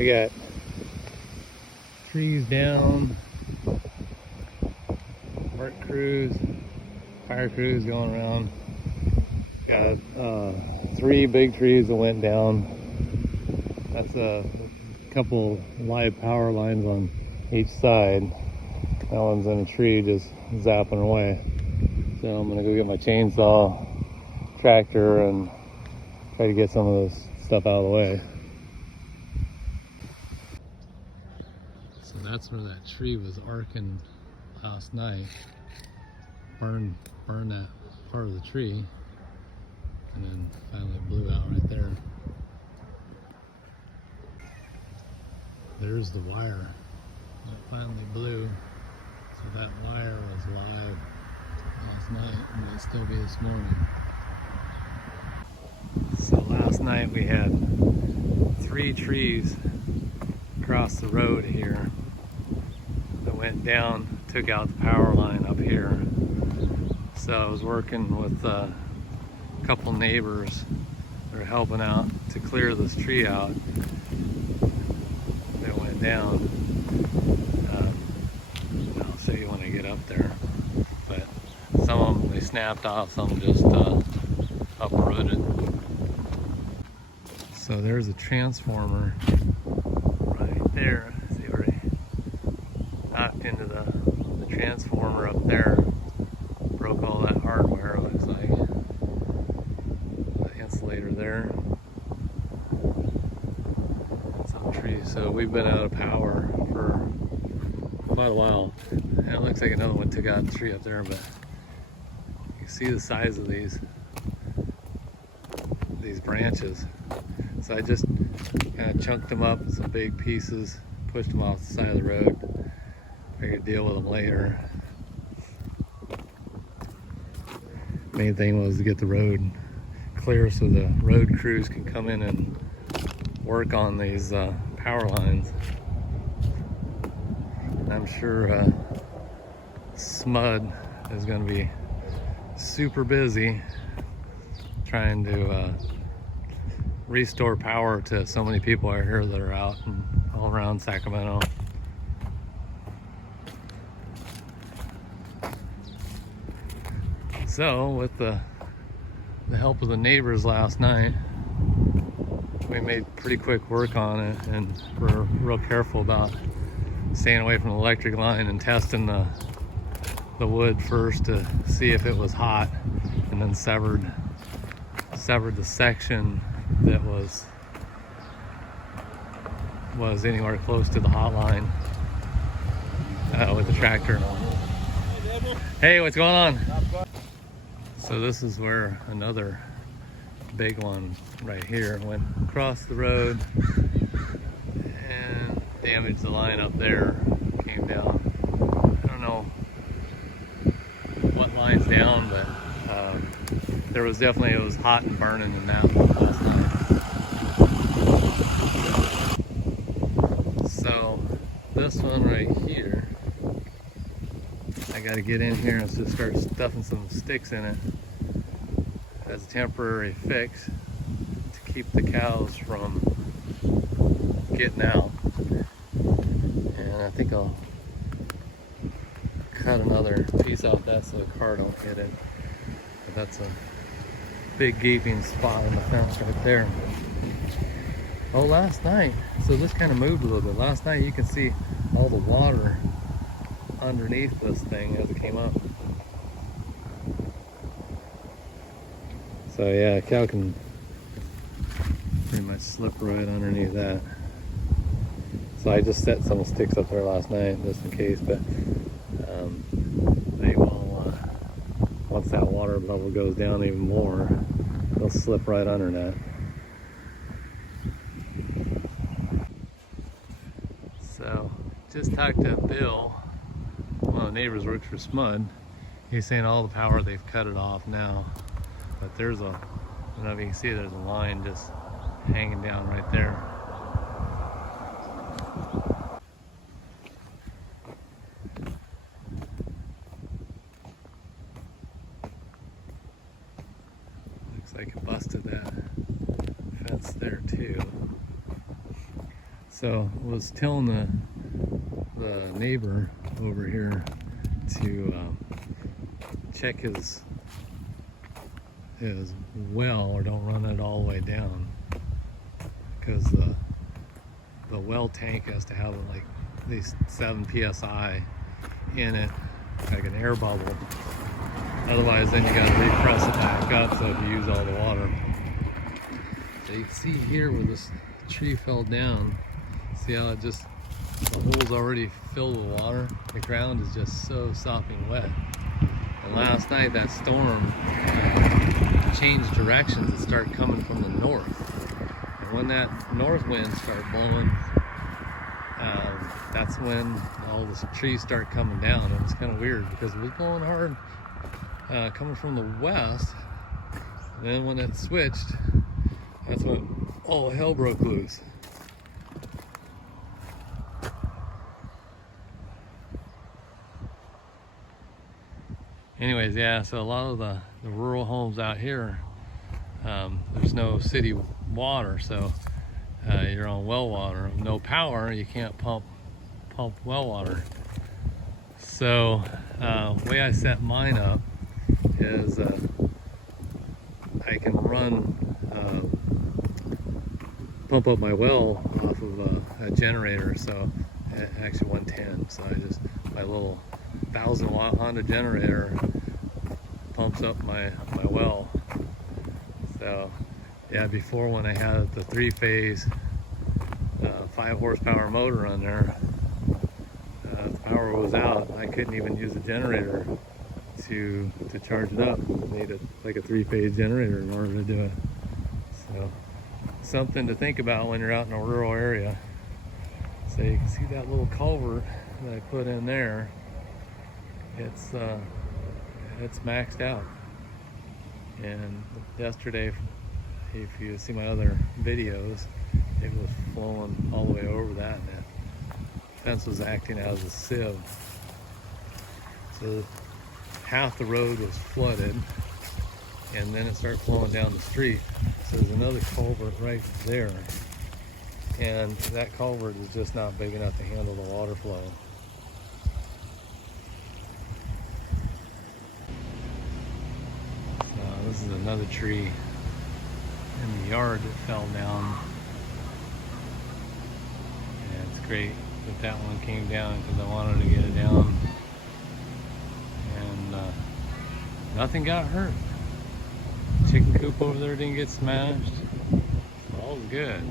We got trees down, work crews, fire crews going around. Got 3 big trees that went down. That's a couple live power lines on each side. That one's in a tree just zapping away. So I'm gonna go get my chainsaw, tractor, and try to get some of this stuff out of the way. So that's where that tree was arcing last night. Burned that part of the tree, and then finally blew out right there. There's the wire that finally blew. So that wire was live last night and will still be this morning. So last night we had 3 trees across the road here that went down, took out the power line up here. So I was working with a couple neighbors that are helping out to clear this tree out that went down. I'll show you when I get up there. But some of them they snapped off, some just uprooted. So there's a transformer right there. See where he knocked into the transformer up there. Broke all that hardware, it looks like. The insulator there. Some trees. So we've been out of power for quite a while. And it looks like another one took out the tree up there, but you see the size of these branches. So I just kind of chunked them up in some big pieces, pushed them off the side of the road. Figured deal with them later. Main thing was to get the road clear so the road crews can come in and work on these power lines. And I'm sure SMUD is going to be super busy trying to restore power to so many people out here that are out and all around Sacramento. So with the help of the neighbors last night, we made pretty quick work on it, and we're real careful about staying away from the electric line and testing the wood first to see if it was hot, and then severed the section that was anywhere close to the hot line with the tractor. Hey, what's going on? So this is where another big one right here went across the road and damaged the line up there, came down. I don't know what line's down, but there was definitely, it was hot and burning in that one last night. So this one right here, I got to get in here and just start stuffing some sticks in it as a temporary fix to keep the cows from getting out. And I think I'll cut another piece off that so the car don't hit it. But that's a big gaping spot in the fence right there. Oh, last night, so this kind of moved a little bit. Last night you can see all the water underneath this thing as it came up. So yeah, a cow can pretty much slip right underneath that. So I just set some sticks up there last night just in case, but they will, once that water level goes down even more, they'll slip right under that. So just talked to Bill, one of the neighbors works for SMUD. He's saying all the power, they've cut it off now. But there's I don't know if you can see, there's a line just hanging down right there. Looks like it busted that fence there too. So I was telling the neighbor over here to check his well, or don't run it all the way down, because the well tank has to have like at least 7 psi in it, like an air bubble. Otherwise, then you got to repress it back up so if you use all the water. So you can see here where this tree fell down, see how it just, the hole's already filled with water. The ground is just so sopping wet. And last night that storm changed directions and started coming from the north. And when that north wind started blowing, that's when all the trees start coming down. It was kind of weird because it was blowing hard coming from the west. And then when it switched, that's when all hell broke loose. Anyways, yeah, so a lot of the rural homes out here, there's no city water, so you're on well water. No power, you can't pump well water. So the way I set mine up is I can pump up my well off of a generator, so actually 110. So I just, my little 1,000-watt Honda generator pumps up my well. So yeah, before when I had the 3-phase 5-horsepower motor on there, the power was out. I couldn't even use the generator to charge it up. I needed like a 3-phase generator in order to do it. So something to think about when you're out in a rural area. So you can see that little culvert that I put in there. It's maxed out. And yesterday, if you see my other videos, it was flowing all the way over that, and that fence was acting as a sieve. So half the road was flooded, and then it started flowing down the street. So there's another culvert right there, and that culvert is just not big enough to handle the water flow. So this is another tree in the yard that fell down, and it's great that that one came down because I wanted to get it down, and nothing got hurt. Chicken coop over there didn't get smashed. All's good.